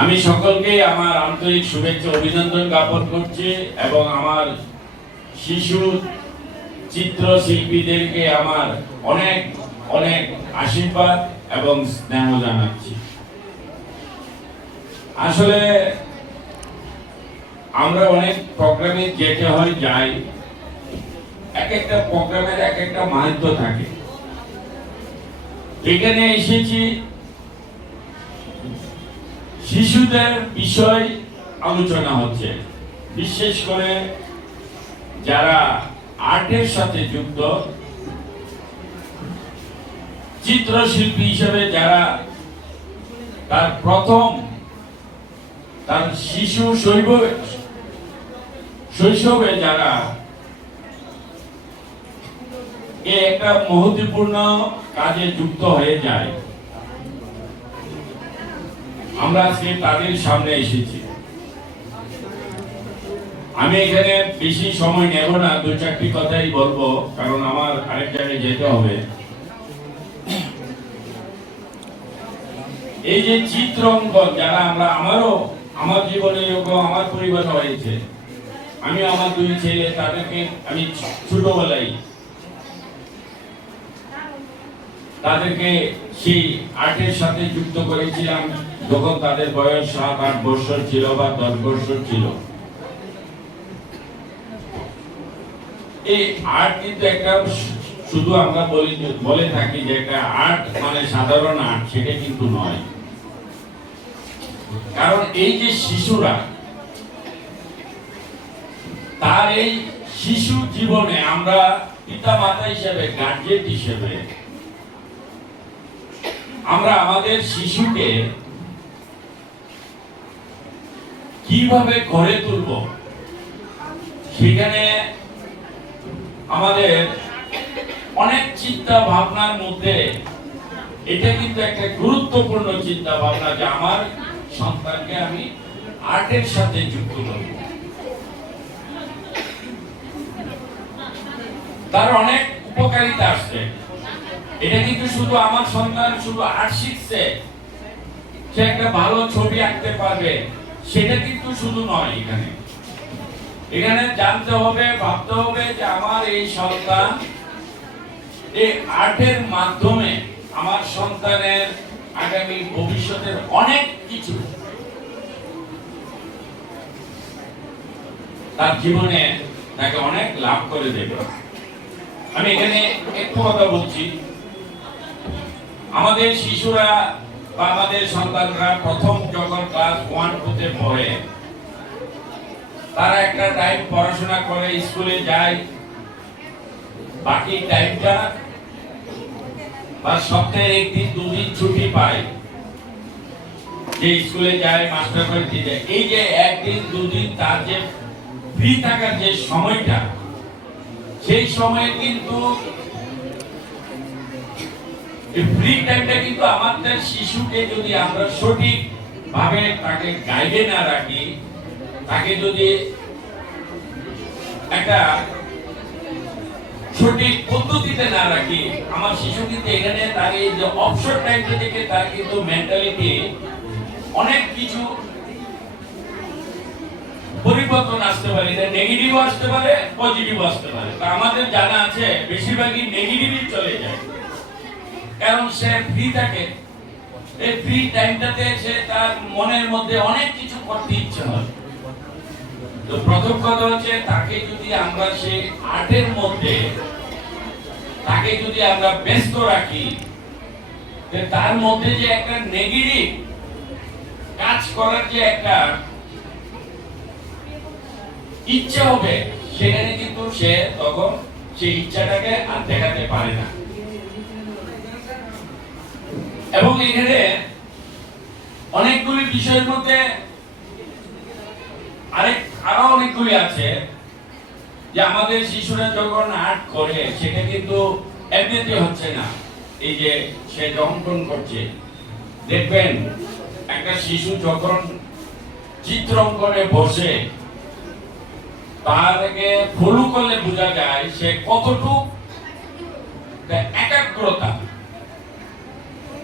আমি সকলকে আমার আন্তরিক শুভেচ্ছা অভিনন্দন জ্ঞাপন করছি এবং আমার শিশু চিত্রশিল্পীদেরকে আমার অনেক অনেক আশীর্বাদ এবং স্নেহ জানাচ্ছি। আসলে আমরা অনেক প্রোগ্রামে যেতে হয় যাই, এক একটা প্রোগ্রামের এক একটা মাহাত্ম্য থাকে। এখানে এসেছি শিশুদের বিষয় আলোচনা হচ্ছে, বিশেষ করে যারা আর্টের সাথে যুক্ত, চিত্রশিল্পী হিসেবে যারা তার প্রথম তার শিশু শৈশবে যারা একটা মহত্বপূর্ণ কাজে যুক্ত হয়ে যায়, আমরা আজকে তাদের সামনে এসেছি। আমি এখানে বেশি সময় নেব না, দু চারটি কথাই বলবো, কারণ আমার আরেক জায়গায় যেতে হবে। এই যে চিত্র অঙ্কন যারা আমার জীবনে এরকম আমার পরিবার হয়েছে, আমি আমার দুই ছেলে তাদেরকে আমি ছোটবেলায় তাদেরকে সেই আর্টের সাথে যুক্ত করেছিলাম যখন তাদের বয়স 7-8 বছর ছিল বা 10 বছর ছিল। এই আর্ট কিন্তু একটা শুধু আমরা বলে থাকি যে একটা আর্ট মানে সাধারণ আর্ট, সেটা কিন্তু নয়। কারণ এই যে শিশুরা তার এই শিশু জীবনে আমরা পিতা মাতা হিসেবে, গার্জিয়ান হিসেবে আমরা আমাদের শিশুকে কিভাবে গড়ে তুলব, সেখানে আমাদের অনেক চিন্তা ভাবনার মধ্যে এটা কিন্তু একটা গুরুত্বপূর্ণ চিন্তা ভাবনা যে আমার সন্তানকে আমি আর্টের সাথে যুক্ত করব। তার অনেক উপকারিতা আসছে। এটা কিন্তু শুধু আমার সন্তান শুধু আর্ট শিখছে, সে একটা ভালো ছবি আঁকতে পারবে, সেটা কিন্তু শুধু নয়। এখানে জানতে হবে, ভাবতে হবে যে আমার এই সন্তান এই আর্টের মাধ্যমে আমার সন্তানের আগামী ভবিষ্যতের অনেক কিছু তার জীবনে তাকে অনেক লাভ করে দেবে। আমি এখানে একটু কথা বলছি, আমাদের শিশুরা বা আমাদের সন্তানরা প্রথম যখন ক্লাস 1-2 পড়ে, তারা একটা টাইম পড়াশোনা করে স্কুলে যায়, বাকি টাইমটা বা সপ্তাহে 1-2 দিন ছুটি পায়, যে স্কুলে যায় মাস্টার করে দিয়ে যায়। এই যে 1-2 দিন তার যে ফ্রি থাকার যে সময়টা, সেই সময়ে কিন্তু ফ্রি টাইমটা কিন্তু আমাদের শিশুকে যদি আমরা সঠিক ভাবে তাকে গাইডে না রাখি, তাকে যদি একটা সঠিক পদ্ধতিতে না রাখি, আমার শিশু কিন্তু এখানে তার এই যে অবসর টাইমটা থেকে তার কিন্তু মেন্টালিটি অনেক কিছু পরিবর্তন আসতে পারে। এটা নেগেটিভ আসতে পারে, পজিটিভ আসতে পারে। তা আমাদের জানা আছে বেশিরভাগই নেগেটিভই চলে যায়, কারণ সে ফ্রি থাকে। এই ফ্রি টাইমটাতে সে তার মনের মধ্যে অনেক কিছু করতে ইচ্ছে হয়। তো প্রথম কথা হচ্ছে তাকে যদি আমরা সেই আর্টের মধ্যে তাকে যদি আমরা ব্যস্ত রাখি, তার মধ্যে যে একটা নেগেটিভ কাজ করার যে একটা ইচ্ছা হবে, সেখানে কিন্তু সে তখন সেই ইচ্ছাটাকে আর দেখাতে পারে না। এবং এখানে অনেকগুলি বিষয়ের মধ্যে আরো অনেকগুলি আছে যে আমাদের শিশুরা যখন আর্ট করে, সেটা কিন্তু এমনিতে হচ্ছে না। এই যে সে অঙ্কন করছে, দেখবেন একটা শিশু যখন চিত্র অঙ্কনে বসে, তারকে ফলো করলে বোঝা যায় সে কতটুকু একাগ্রতা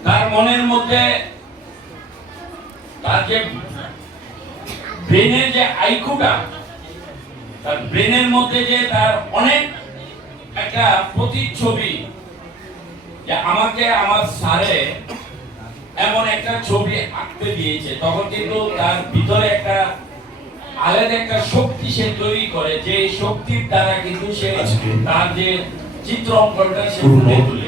তার মনের মধ্যে তার যে ব্রেনের যে আইকিউটা, তার ব্রেনের মধ্যে যে তার অনেক একটা প্রতিচ্ছবি, যে আমাকে আমার স্যারে এমন একটা ছবি আঁকতে দিয়েছে, তখন কিন্তু তার ভিতরে একটা আলাদা একটা শক্তি সে তৈরি করে, যে শক্তির দ্বারা কিন্তু সে তার যে চিত্র অঙ্কনটা সে ফুটে তোলে।